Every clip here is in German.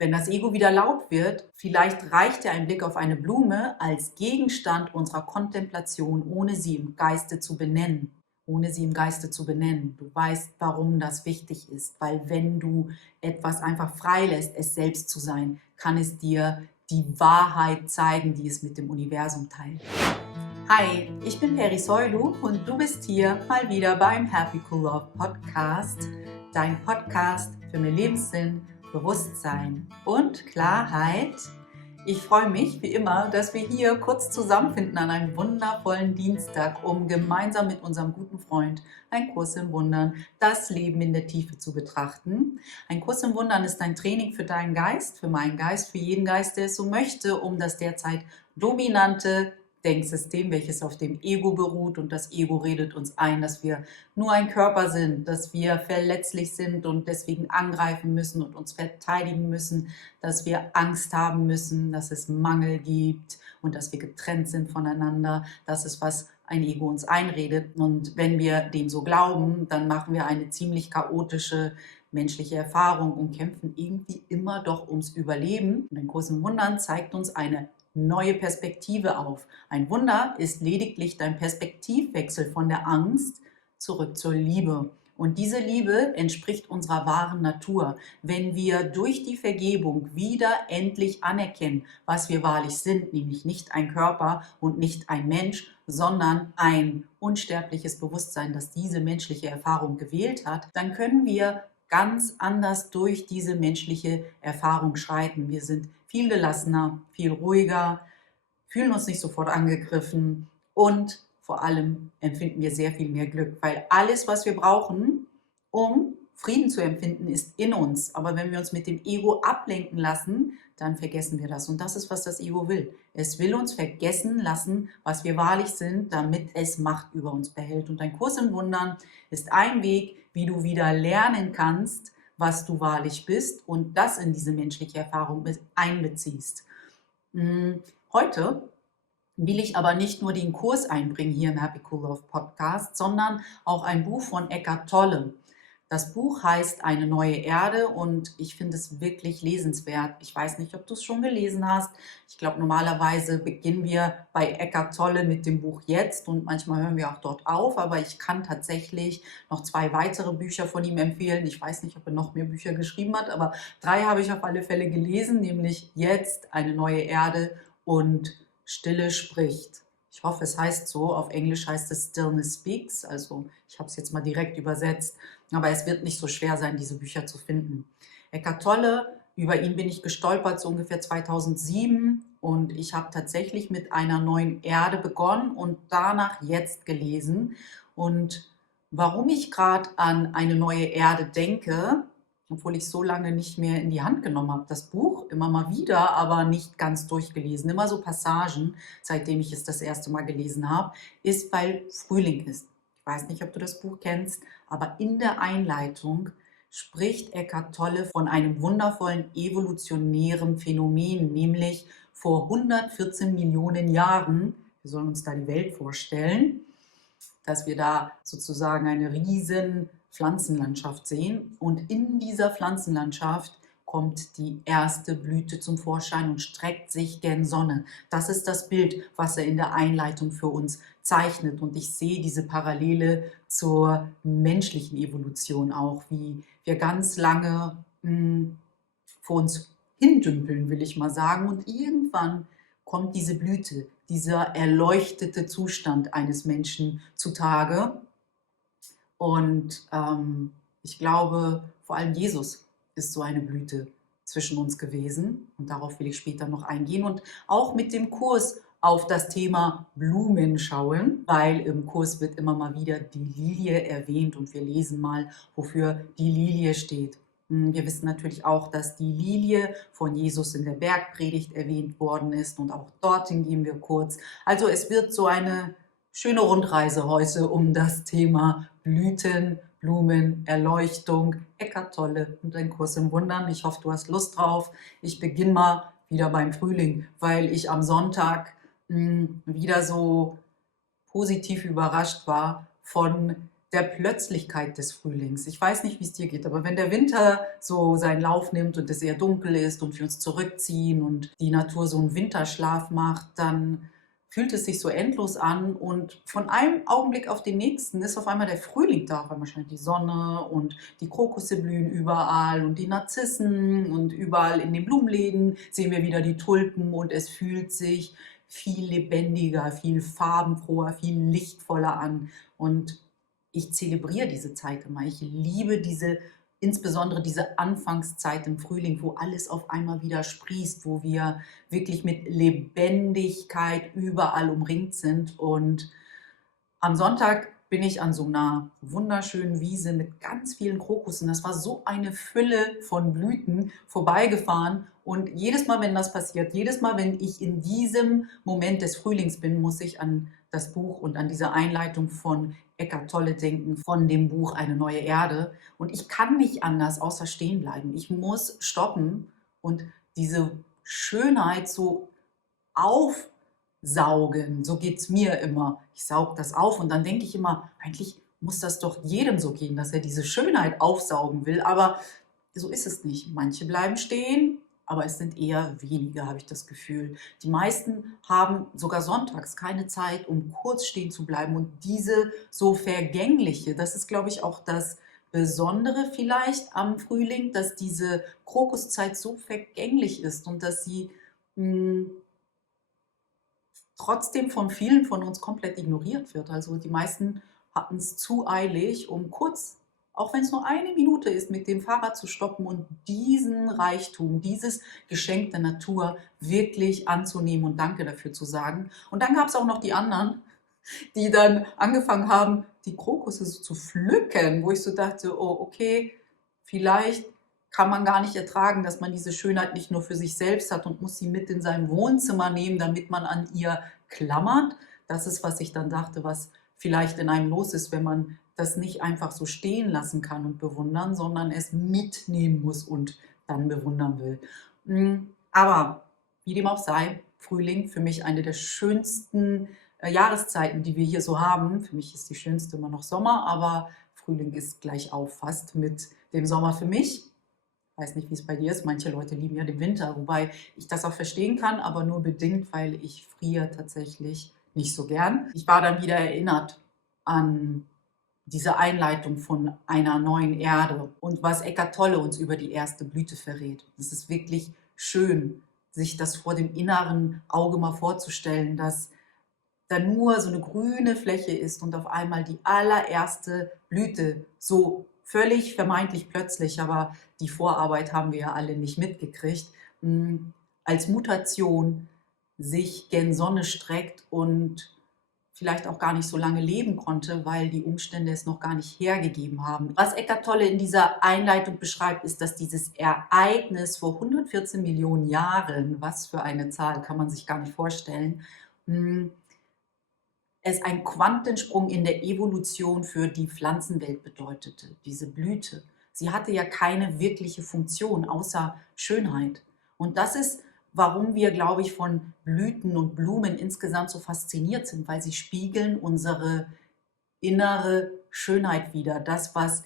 Wenn das Ego wieder laut wird, vielleicht reicht ja ein Blick auf eine Blume als Gegenstand unserer Kontemplation, ohne sie im Geiste zu benennen. Ohne sie im Geiste zu benennen. Du weißt, warum das wichtig ist, weil wenn du etwas einfach freilässt, es selbst zu sein, kann es dir die Wahrheit zeigen, die es mit dem Universum teilt. Hi, ich bin Peri Soilu und du bist hier mal wieder beim Happy Cool Love Podcast, dein Podcast für mehr Lebenssinn, Bewusstsein und Klarheit. Ich freue mich wie immer, dass wir hier kurz zusammenfinden an einem wundervollen Dienstag, um gemeinsam mit unserem guten Freund ein Kurs in Wundern, das Leben in der Tiefe zu betrachten. Ein Kurs in Wundern ist ein Training für deinen Geist, für meinen Geist, für jeden Geist, der es so möchte, um das derzeit dominante Denksystem, welches auf dem Ego beruht, und das Ego redet uns ein, dass wir nur ein Körper sind, dass wir verletzlich sind und deswegen angreifen müssen und uns verteidigen müssen, dass wir Angst haben müssen, dass es Mangel gibt und dass wir getrennt sind voneinander. Das ist, was ein Ego uns einredet. Und wenn wir dem so glauben, dann machen wir eine ziemlich chaotische menschliche Erfahrung und kämpfen irgendwie immer doch ums Überleben. Und ein Kurs im Wundern zeigt uns eine neue Perspektive auf. Ein Wunder ist lediglich dein Perspektivwechsel von der Angst zurück zur Liebe. Und diese Liebe entspricht unserer wahren Natur. Wenn wir durch die Vergebung wieder endlich anerkennen, was wir wahrlich sind, nämlich nicht ein Körper und nicht ein Mensch, sondern ein unsterbliches Bewusstsein, das diese menschliche Erfahrung gewählt hat, dann können wir ganz anders durch diese menschliche Erfahrung schreiten. Wir sind viel gelassener, viel ruhiger, fühlen uns nicht sofort angegriffen und vor allem empfinden wir sehr viel mehr Glück, weil alles, was wir brauchen, um Frieden zu empfinden, ist in uns. Aber wenn wir uns mit dem Ego ablenken lassen, dann vergessen wir das. Und das ist, was das Ego will. Es will uns vergessen lassen, was wir wahrlich sind, damit es Macht über uns behält. Und ein Kurs in Wundern ist ein Weg, wie du wieder lernen kannst, was du wahrlich bist und das in diese menschliche Erfahrung mit einbeziehst. Heute will ich aber nicht nur den Kurs einbringen hier im Happy Cool Love Podcast, sondern auch ein Buch von Eckhart Tolle. Das Buch heißt Eine neue Erde und ich finde es wirklich lesenswert. Ich weiß nicht, ob du es schon gelesen hast. Ich glaube, normalerweise beginnen wir bei Eckhart Tolle mit dem Buch Jetzt und manchmal hören wir auch dort auf, aber ich kann tatsächlich noch 2 weitere Bücher von ihm empfehlen. Ich weiß nicht, ob er noch mehr Bücher geschrieben hat, aber 3 habe ich auf alle Fälle gelesen, nämlich Jetzt, Eine neue Erde und Stille spricht. Ich hoffe, es heißt so. Auf Englisch heißt es Stillness Speaks. Also ich habe es jetzt mal direkt übersetzt. Aber es wird nicht so schwer sein, diese Bücher zu finden. Eckhart Tolle, über ihn bin ich gestolpert, so ungefähr 2007. Und ich habe tatsächlich mit einer neuen Erde begonnen und danach Jetzt gelesen. Und warum ich gerade an eine neue Erde denke, obwohl ich so lange nicht mehr in die Hand genommen habe, das Buch, immer mal wieder, aber nicht ganz durchgelesen, immer so Passagen, seitdem ich es das erste Mal gelesen habe, ist, weil Frühling ist. Ich weiß nicht, ob du das Buch kennst, aber in der Einleitung spricht Eckhart Tolle von einem wundervollen evolutionären Phänomen, nämlich vor 114 Millionen Jahren, wir sollen uns da die Welt vorstellen, dass wir da sozusagen eine riesen Pflanzenlandschaft sehen und in dieser Pflanzenlandschaft kommt die erste Blüte zum Vorschein und streckt sich gen Sonne. Das ist das Bild, was er in der Einleitung für uns zeichnet und ich sehe diese Parallele zur menschlichen Evolution auch, wie wir ganz lange vor uns hindümpeln, will ich mal sagen, und irgendwann kommt diese Blüte, dieser erleuchtete Zustand eines Menschen zutage. Und ich glaube, vor allem Jesus ist so eine Blüte zwischen uns gewesen. Und darauf will ich später noch eingehen. Und auch mit dem Kurs auf das Thema Blumen schauen, weil im Kurs wird immer mal wieder die Lilie erwähnt. Und wir lesen mal, wofür die Lilie steht. Wir wissen natürlich auch, dass die Lilie von Jesus in der Bergpredigt erwähnt worden ist. Und auch dorthin gehen wir kurz. Also es wird so eine schöne Rundreise heute um das Thema Blüten, Blumen, Erleuchtung, Eckhart Tolle und ein Kurs im Wundern. Ich hoffe, du hast Lust drauf. Ich beginne mal wieder beim Frühling, weil ich am Sonntag wieder so positiv überrascht war von der Plötzlichkeit des Frühlings. Ich weiß nicht, wie es dir geht, aber wenn der Winter so seinen Lauf nimmt und es eher dunkel ist und wir uns zurückziehen und die Natur so einen Winterschlaf macht, dann fühlt es sich so endlos an und von einem Augenblick auf den nächsten ist auf einmal der Frühling da. Auf einmal scheint die Sonne und die Krokusse blühen überall und die Narzissen und überall in den Blumenläden sehen wir wieder die Tulpen und es fühlt sich viel lebendiger, viel farbenfroher, viel lichtvoller an. Und ich zelebriere diese Zeit immer. Ich liebe insbesondere diese Anfangszeit im Frühling, wo alles auf einmal wieder sprießt, wo wir wirklich mit Lebendigkeit überall umringt sind. Und am Sonntag bin ich an so einer wunderschönen Wiese mit ganz vielen Krokussen. Das war so eine Fülle von Blüten vorbeigefahren. Und jedes Mal, wenn das passiert, jedes Mal, wenn ich in diesem Moment des Frühlings bin, muss ich an das Buch und an diese Einleitung von Eckhart Tolle denken, von dem Buch Eine neue Erde. Und ich kann nicht anders außer stehen bleiben. Ich muss stoppen und diese Schönheit so aufsaugen. So geht es mir immer. Ich saug das auf und dann denke ich immer, eigentlich muss das doch jedem so gehen, dass er diese Schönheit aufsaugen will. Aber so ist es nicht. Manche bleiben stehen, aber es sind eher wenige, habe ich das Gefühl. Die meisten haben sogar sonntags keine Zeit, um kurz stehen zu bleiben. Und diese so vergängliche, das ist, glaube ich, auch das Besondere vielleicht am Frühling, dass diese Krokuszeit so vergänglich ist und dass sie trotzdem von vielen von uns komplett ignoriert wird. Also die meisten hatten es zu eilig, um kurz, auch wenn es nur eine Minute ist, mit dem Fahrrad zu stoppen und diesen Reichtum, dieses Geschenk der Natur wirklich anzunehmen und Danke dafür zu sagen. Und dann gab es auch noch die anderen, die dann angefangen haben, die Krokusse so zu pflücken, wo ich so dachte, oh, okay, vielleicht kann man gar nicht ertragen, dass man diese Schönheit nicht nur für sich selbst hat und muss sie mit in sein Wohnzimmer nehmen, damit man an ihr klammert. Das ist, was ich dann dachte, was vielleicht in einem los ist, wenn man das nicht einfach so stehen lassen kann und bewundern, sondern es mitnehmen muss und dann bewundern will. Aber wie dem auch sei, Frühling für mich eine der schönsten Jahreszeiten, die wir hier so haben. Für mich ist die schönste immer noch Sommer, aber Frühling ist gleich auf fast mit dem Sommer für mich. Ich weiß nicht, wie es bei dir ist. Manche Leute lieben ja den Winter, wobei ich das auch verstehen kann, aber nur bedingt, weil ich friere tatsächlich nicht so gern. Ich war dann wieder erinnert an diese Einleitung von einer neuen Erde und was Eckhart Tolle uns über die erste Blüte verrät. Es ist wirklich schön, sich das vor dem inneren Auge mal vorzustellen, dass da nur so eine grüne Fläche ist und auf einmal die allererste Blüte, so völlig vermeintlich plötzlich, aber die Vorarbeit haben wir ja alle nicht mitgekriegt, als Mutation sich gen Sonne streckt und vielleicht auch gar nicht so lange leben konnte, weil die Umstände es noch gar nicht hergegeben haben. Was Eckhart Tolle in dieser Einleitung beschreibt, ist, dass dieses Ereignis vor 114 Millionen Jahren, was für eine Zahl, kann man sich gar nicht vorstellen, es ein Quantensprung in der Evolution für die Pflanzenwelt bedeutete, diese Blüte. Sie hatte ja keine wirkliche Funktion außer Schönheit. Und das ist, warum wir, glaube ich, von Blüten und Blumen insgesamt so fasziniert sind, weil sie spiegeln unsere innere Schönheit wider, das, was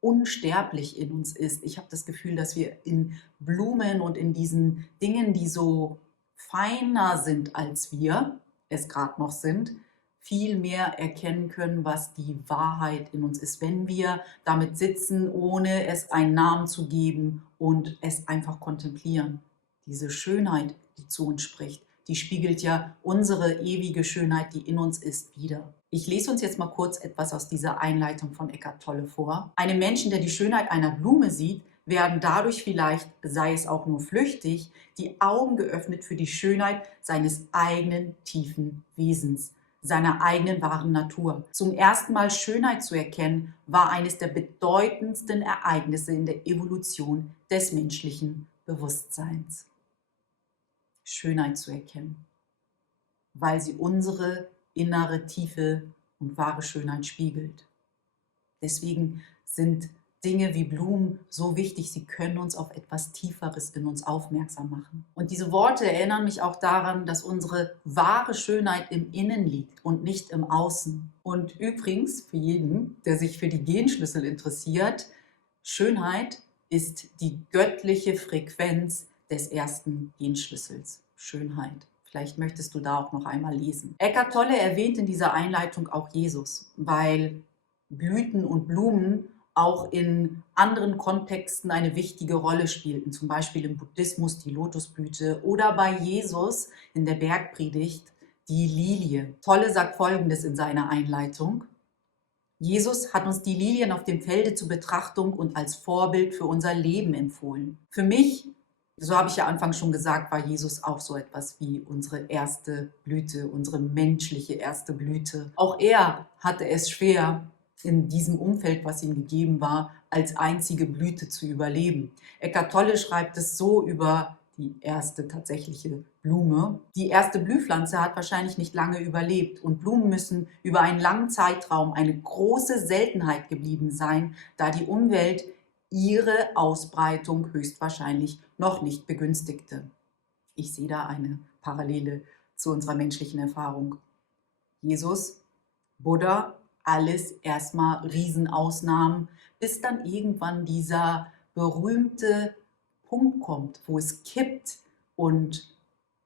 unsterblich in uns ist. Ich habe das Gefühl, dass wir in Blumen und in diesen Dingen, die so feiner sind als wir es gerade noch sind, viel mehr erkennen können, was die Wahrheit in uns ist, wenn wir damit sitzen, ohne es einen Namen zu geben und es einfach kontemplieren. Diese Schönheit, die zu uns spricht, die spiegelt ja unsere ewige Schönheit, die in uns ist, wider. Ich lese uns jetzt mal kurz etwas aus dieser Einleitung von Eckhart Tolle vor. Einem Menschen, der die Schönheit einer Blume sieht, werden dadurch vielleicht, sei es auch nur flüchtig, die Augen geöffnet für die Schönheit seines eigenen tiefen Wesens, seiner eigenen wahren Natur. Zum ersten Mal Schönheit zu erkennen, war eines der bedeutendsten Ereignisse in der Evolution des menschlichen Bewusstseins. Schönheit zu erkennen, weil sie unsere innere, tiefe und wahre Schönheit spiegelt. Deswegen sind Dinge wie Blumen so wichtig. Sie können uns auf etwas Tieferes in uns aufmerksam machen. Und diese Worte erinnern mich auch daran, dass unsere wahre Schönheit im Innen liegt und nicht im Außen. Und übrigens, für jeden, der sich für die Genschlüssel interessiert, Schönheit ist die göttliche Frequenz des ersten Genschlüssels. Schönheit. Vielleicht möchtest du da auch noch einmal lesen. Eckhart Tolle erwähnt in dieser Einleitung auch Jesus, weil Blüten und Blumen auch in anderen Kontexten eine wichtige Rolle spielten, zum Beispiel im Buddhismus die Lotusblüte oder bei Jesus in der Bergpredigt die Lilie. Tolle sagt Folgendes in seiner Einleitung: Jesus hat uns die Lilien auf dem Felde zur Betrachtung und als Vorbild für unser Leben empfohlen. Für mich, so habe ich ja anfangs schon gesagt, war Jesus auch so etwas wie unsere erste Blüte, unsere menschliche erste Blüte. Auch er hatte es schwer, in diesem Umfeld, was ihm gegeben war, als einzige Blüte zu überleben. Eckhart Tolle schreibt es so über die erste tatsächliche Blume. Die erste Blühpflanze hat wahrscheinlich nicht lange überlebt und Blumen müssen über einen langen Zeitraum eine große Seltenheit geblieben sein, da die Umwelt ihre Ausbreitung höchstwahrscheinlich noch nicht begünstigte. Ich sehe da eine Parallele zu unserer menschlichen Erfahrung. Jesus, Buddha, alles erstmal Riesenausnahmen, bis dann irgendwann dieser berühmte Punkt kommt, wo es kippt und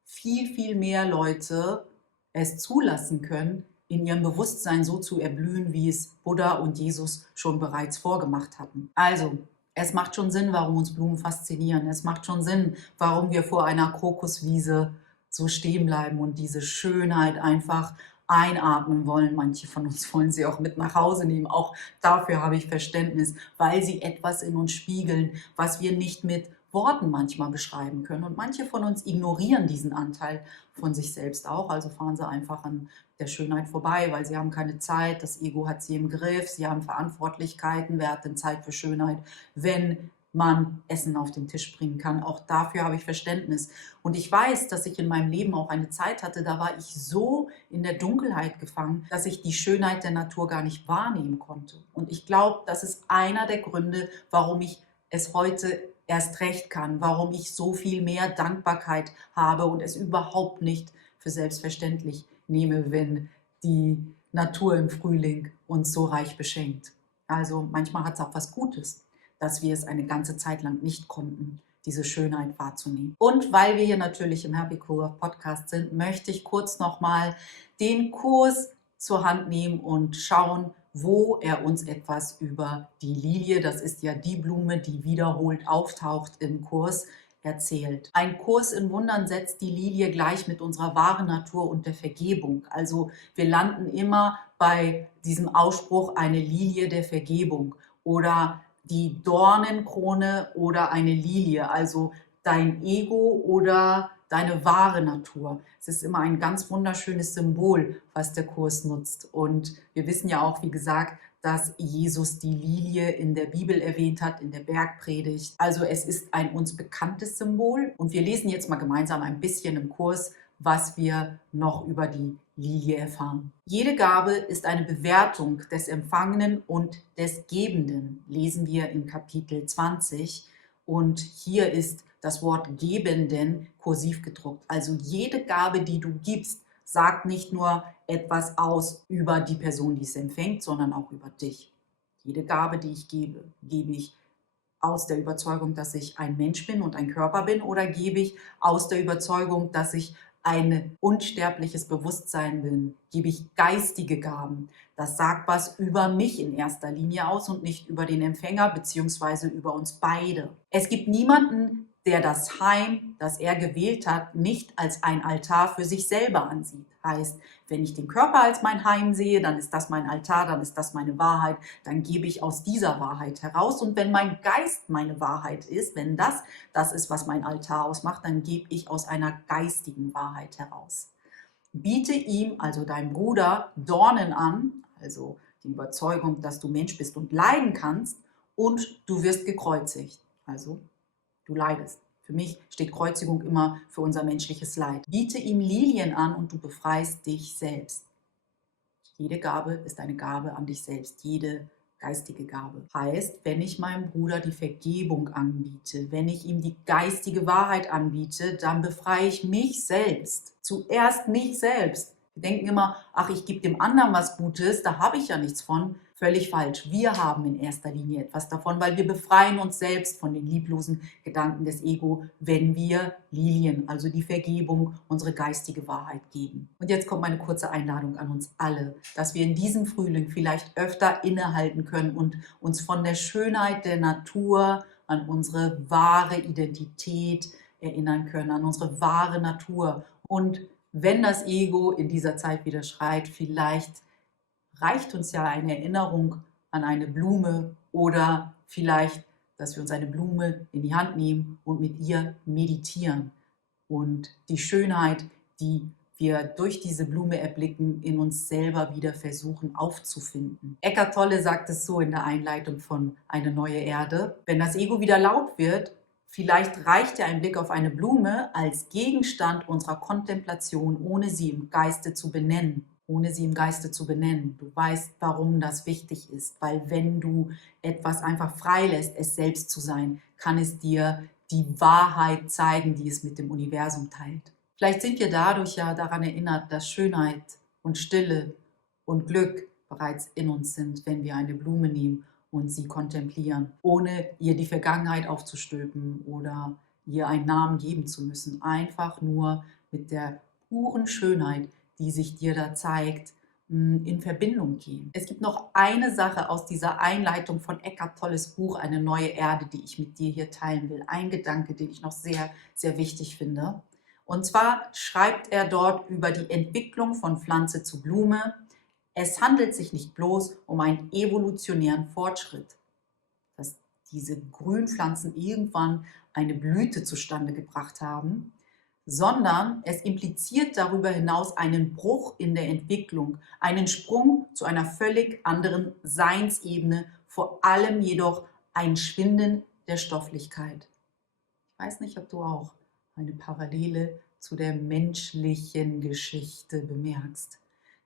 viel, viel mehr Leute es zulassen können, in ihrem Bewusstsein so zu erblühen, wie es Buddha und Jesus schon bereits vorgemacht hatten. Also, es macht schon Sinn, warum uns Blumen faszinieren. Es macht schon Sinn, warum wir vor einer Krokuswiese so stehen bleiben und diese Schönheit einfach einatmen wollen. Manche von uns wollen sie auch mit nach Hause nehmen. Auch dafür habe ich Verständnis, weil sie etwas in uns spiegeln, was wir nicht mit Worten manchmal beschreiben können. Und manche von uns ignorieren diesen Anteil von sich selbst auch. Also fahren sie einfach an der Schönheit vorbei, weil sie haben keine Zeit. Das Ego hat sie im Griff. Sie haben Verantwortlichkeiten. Wer hat denn Zeit für Schönheit, wenn man Essen auf den Tisch bringen kann? Auch dafür habe ich Verständnis. Und ich weiß, dass ich in meinem Leben auch eine Zeit hatte, da war ich so in der Dunkelheit gefangen, dass ich die Schönheit der Natur gar nicht wahrnehmen konnte. Und ich glaube, das ist einer der Gründe, warum ich es heute erst recht kann, warum ich so viel mehr Dankbarkeit habe und es überhaupt nicht für selbstverständlich nehme, wenn die Natur im Frühling uns so reich beschenkt. Also manchmal hat es auch was Gutes, dass wir es eine ganze Zeit lang nicht konnten, diese Schönheit wahrzunehmen. Und weil wir hier natürlich im Happy Cool Love Podcast sind, möchte ich kurz nochmal den Kurs zur Hand nehmen und schauen, wo er uns etwas über die Lilie, das ist ja die Blume, die wiederholt auftaucht im Kurs, erzählt. Ein Kurs in Wundern setzt die Lilie gleich mit unserer wahren Natur und der Vergebung. Also wir landen immer bei diesem Ausspruch, eine Lilie der Vergebung oder die Dornenkrone oder eine Lilie, also dein Ego oder deine wahre Natur. Es ist immer ein ganz wunderschönes Symbol, was der Kurs nutzt. Und wir wissen ja auch, wie gesagt, dass Jesus die Lilie in der Bibel erwähnt hat, in der Bergpredigt. Also es ist ein uns bekanntes Symbol. Und wir lesen jetzt mal gemeinsam ein bisschen im Kurs, was wir noch über die Lilie erfahren. Jede Gabe ist eine Bewertung des Empfangenen und des Gebenden, lesen wir in Kapitel 20. Und hier ist das Wort Gebenden kursiv gedruckt. Also jede Gabe, die du gibst, sagt nicht nur etwas aus über die Person, die es empfängt, sondern auch über dich. Jede Gabe, die ich gebe, gebe ich aus der Überzeugung, dass ich ein Mensch bin und ein Körper bin, oder gebe ich aus der Überzeugung, dass ich ein unsterbliches Bewusstsein bin, gebe ich geistige Gaben. Das sagt was über mich in erster Linie aus und nicht über den Empfänger bzw. über uns beide. Es gibt niemanden, der das Heim, das er gewählt hat, nicht als ein Altar für sich selber ansieht. Heißt, wenn ich den Körper als mein Heim sehe, dann ist das mein Altar, dann ist das meine Wahrheit, dann gebe ich aus dieser Wahrheit heraus. Und wenn mein Geist meine Wahrheit ist, wenn das ist, was mein Altar ausmacht, dann gebe ich aus einer geistigen Wahrheit heraus. Biete ihm, also deinem Bruder, Dornen an, also die Überzeugung, dass du Mensch bist und leiden kannst, und du wirst gekreuzigt. Also du leidest. Für mich steht Kreuzigung immer für unser menschliches Leid. Biete ihm Lilien an und du befreist dich selbst. Jede Gabe ist eine Gabe an dich selbst. Jede geistige Gabe. Heißt, wenn ich meinem Bruder die Vergebung anbiete, wenn ich ihm die geistige Wahrheit anbiete, dann befreie ich mich selbst. Zuerst mich selbst. Wir denken immer, ach, ich gebe dem anderen was Gutes, da habe ich ja nichts von. Völlig falsch. Wir haben in erster Linie etwas davon, weil wir befreien uns selbst von den lieblosen Gedanken des Ego, wenn wir Lilien, also die Vergebung, unsere geistige Wahrheit geben. Und jetzt kommt meine kurze Einladung an uns alle, dass wir in diesem Frühling vielleicht öfter innehalten können und uns von der Schönheit der Natur an unsere wahre Identität erinnern können, an unsere wahre Natur. Und wenn das Ego in dieser Zeit wieder schreit, vielleicht reicht uns ja eine Erinnerung an eine Blume oder vielleicht, dass wir uns eine Blume in die Hand nehmen und mit ihr meditieren und die Schönheit, die wir durch diese Blume erblicken, in uns selber wieder versuchen aufzufinden. Eckhart Tolle sagt es so in der Einleitung von Eine neue Erde: Wenn das Ego wieder laut wird, vielleicht reicht ja ein Blick auf eine Blume als Gegenstand unserer Kontemplation, ohne sie im Geiste zu benennen. Ohne sie im Geiste zu benennen. Du weißt, warum das wichtig ist, weil wenn du etwas einfach freilässt, es selbst zu sein, kann es dir die Wahrheit zeigen, die es mit dem Universum teilt. Vielleicht sind wir dadurch ja daran erinnert, dass Schönheit und Stille und Glück bereits in uns sind, wenn wir eine Blume nehmen und sie kontemplieren, ohne ihr die Vergangenheit aufzustülpen oder ihr einen Namen geben zu müssen. Einfach nur mit der puren Schönheit, die sich dir da zeigt, in Verbindung gehen. Es gibt noch eine Sache aus dieser Einleitung von Eckhart Tolles Buch Eine neue Erde, die ich mit dir hier teilen will. Ein Gedanke, den ich noch sehr, sehr wichtig finde. Und zwar schreibt er dort über die Entwicklung von Pflanze zu Blume. Es handelt sich nicht bloß um einen evolutionären Fortschritt, dass diese Grünpflanzen irgendwann eine Blüte zustande gebracht haben, sondern es impliziert darüber hinaus einen Bruch in der Entwicklung, einen Sprung zu einer völlig anderen Seinsebene, vor allem jedoch ein Schwinden der Stofflichkeit. Ich weiß nicht, ob du auch eine Parallele zu der menschlichen Geschichte bemerkst,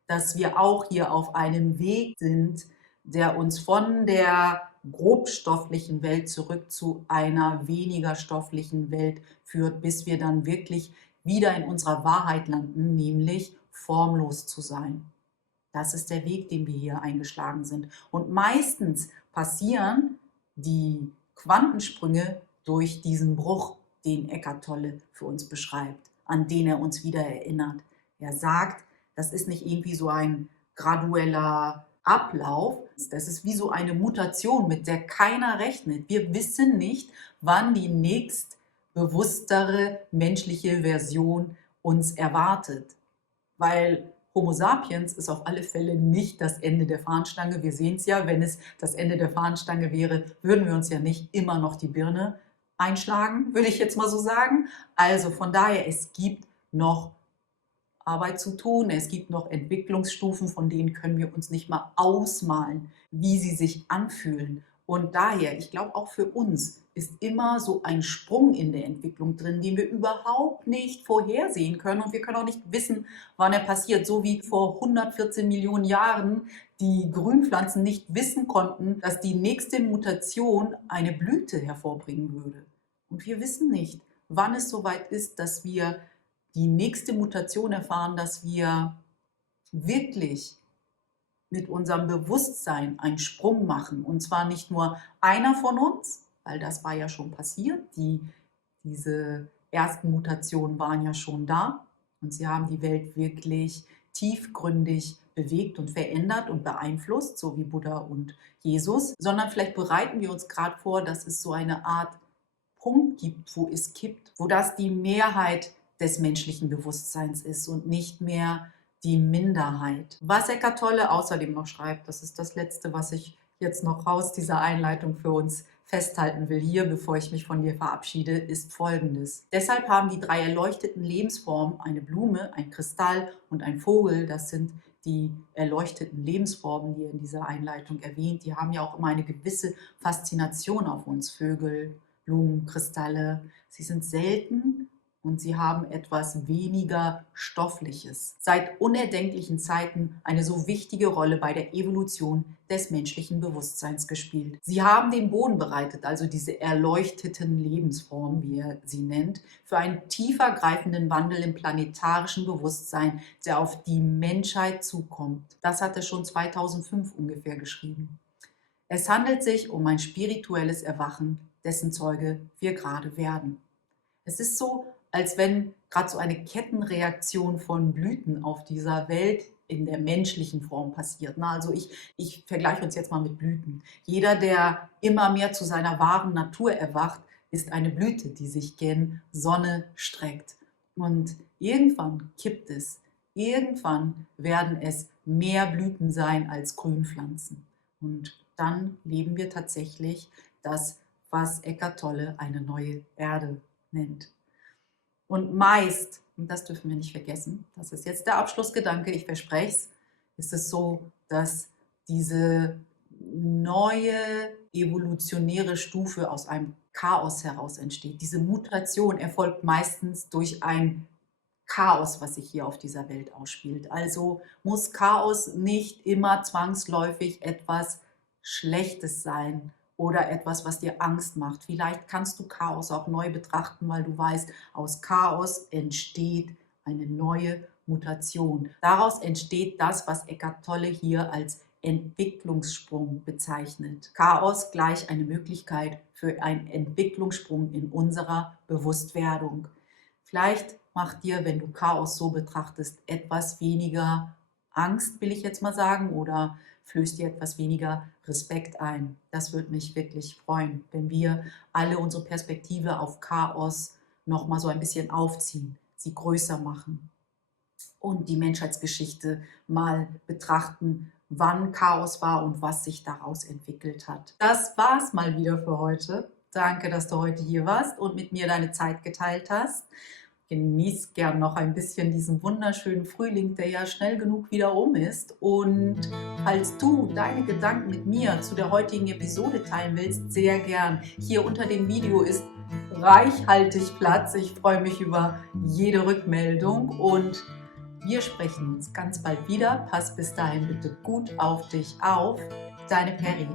dass wir auch hier auf einem Weg sind, der uns von der grobstofflichen Welt zurück zu einer weniger stofflichen Welt führt, bis wir dann wirklich wieder in unserer Wahrheit landen, nämlich formlos zu sein. Das ist der Weg, den wir hier eingeschlagen sind. Und meistens passieren die Quantensprünge durch diesen Bruch, den Eckhart Tolle für uns beschreibt, an den er uns wieder erinnert. Er sagt, das ist nicht irgendwie so ein gradueller Ablauf, das ist wie so eine Mutation, mit der keiner rechnet. Wir wissen nicht, wann die nächst bewusstere menschliche Version uns erwartet, weil Homo sapiens ist auf alle Fälle nicht das Ende der Fahnenstange. Wir sehen es ja, wenn es das Ende der Fahnenstange wäre, würden wir uns ja nicht immer noch die Birne einschlagen, würde ich jetzt mal so sagen. Also von daher, es gibt noch Arbeit zu tun, es gibt noch Entwicklungsstufen, von denen können wir uns nicht mal ausmalen, wie sie sich anfühlen. Und daher, ich glaube auch für uns ist immer so ein Sprung in der Entwicklung drin, den wir überhaupt nicht vorhersehen können und wir können auch nicht wissen, wann er passiert. So wie vor 114 Millionen Jahren die Grünpflanzen nicht wissen konnten, dass die nächste Mutation eine Blüte hervorbringen würde. Und wir wissen nicht, wann es soweit ist, dass wir die nächste Mutation erfahren, dass wir wirklich mit unserem Bewusstsein einen Sprung machen. Und zwar nicht nur einer von uns, weil das war ja schon passiert. Diese ersten Mutationen waren ja schon da und sie haben die Welt wirklich tiefgründig bewegt und verändert und beeinflusst, so wie Buddha und Jesus, sondern vielleicht bereiten wir uns gerade vor, dass es so eine Art Punkt gibt, wo es kippt, wo das die Mehrheit des menschlichen Bewusstseins ist und nicht mehr die Minderheit. Was Eckhart Tolle außerdem noch schreibt, das ist das Letzte, was ich jetzt noch raus dieser Einleitung für uns festhalten will hier, bevor ich mich von dir verabschiede, ist Folgendes. Deshalb haben die drei erleuchteten Lebensformen, eine Blume, ein Kristall und ein Vogel, das sind die erleuchteten Lebensformen, die er in dieser Einleitung erwähnt, die haben ja auch immer eine gewisse Faszination auf uns, Vögel, Blumen, Kristalle. Sie sind selten und sie haben etwas weniger Stoffliches. Seit unerdenklichen Zeiten eine so wichtige Rolle bei der Evolution des menschlichen Bewusstseins gespielt. Sie haben den Boden bereitet, also diese erleuchteten Lebensformen, wie er sie nennt, für einen tiefer greifenden Wandel im planetarischen Bewusstsein, der auf die Menschheit zukommt. Das hat er schon 2005 ungefähr geschrieben. Es handelt sich um ein spirituelles Erwachen, dessen Zeuge wir gerade werden. Es ist so, als wenn gerade so eine Kettenreaktion von Blüten auf dieser Welt in der menschlichen Form passiert. Na, also ich vergleiche uns jetzt mal mit Blüten. Jeder, der immer mehr zu seiner wahren Natur erwacht, ist eine Blüte, die sich gen Sonne streckt. Und irgendwann kippt es. Irgendwann werden es mehr Blüten sein als Grünpflanzen. Und dann leben wir tatsächlich das, was Eckhart Tolle eine neue Erde nennt. Und meist, und das dürfen wir nicht vergessen, das ist jetzt der Abschlussgedanke, ich verspreche es, ist es so, dass diese neue evolutionäre Stufe aus einem Chaos heraus entsteht. Diese Mutation erfolgt meistens durch ein Chaos, was sich hier auf dieser Welt ausspielt. Also muss Chaos nicht immer zwangsläufig etwas Schlechtes sein oder etwas, was dir Angst macht. Vielleicht kannst du Chaos auch neu betrachten, weil du weißt, aus Chaos entsteht eine neue Mutation. Daraus entsteht das, was Eckhart Tolle hier als Entwicklungssprung bezeichnet. Chaos gleich eine Möglichkeit für einen Entwicklungssprung in unserer Bewusstwerdung. Vielleicht macht dir, wenn du Chaos so betrachtest, etwas weniger Angst, will ich jetzt mal sagen, oder flößt dir etwas weniger Respekt ein. Das würde mich wirklich freuen, wenn wir alle unsere Perspektive auf Chaos noch mal so ein bisschen aufziehen, sie größer machen und die Menschheitsgeschichte mal betrachten, wann Chaos war und was sich daraus entwickelt hat. Das war's mal wieder für heute. Danke, dass du heute hier warst und mit mir deine Zeit geteilt hast. Genieß gern noch ein bisschen diesen wunderschönen Frühling, der ja schnell genug wieder ist. Und falls du deine Gedanken mit mir zu der heutigen Episode teilen willst, sehr gern. Hier unter dem Video ist reichhaltig Platz. Ich freue mich über jede Rückmeldung und wir sprechen uns ganz bald wieder. Pass bis dahin bitte gut auf dich auf. Deine Peri.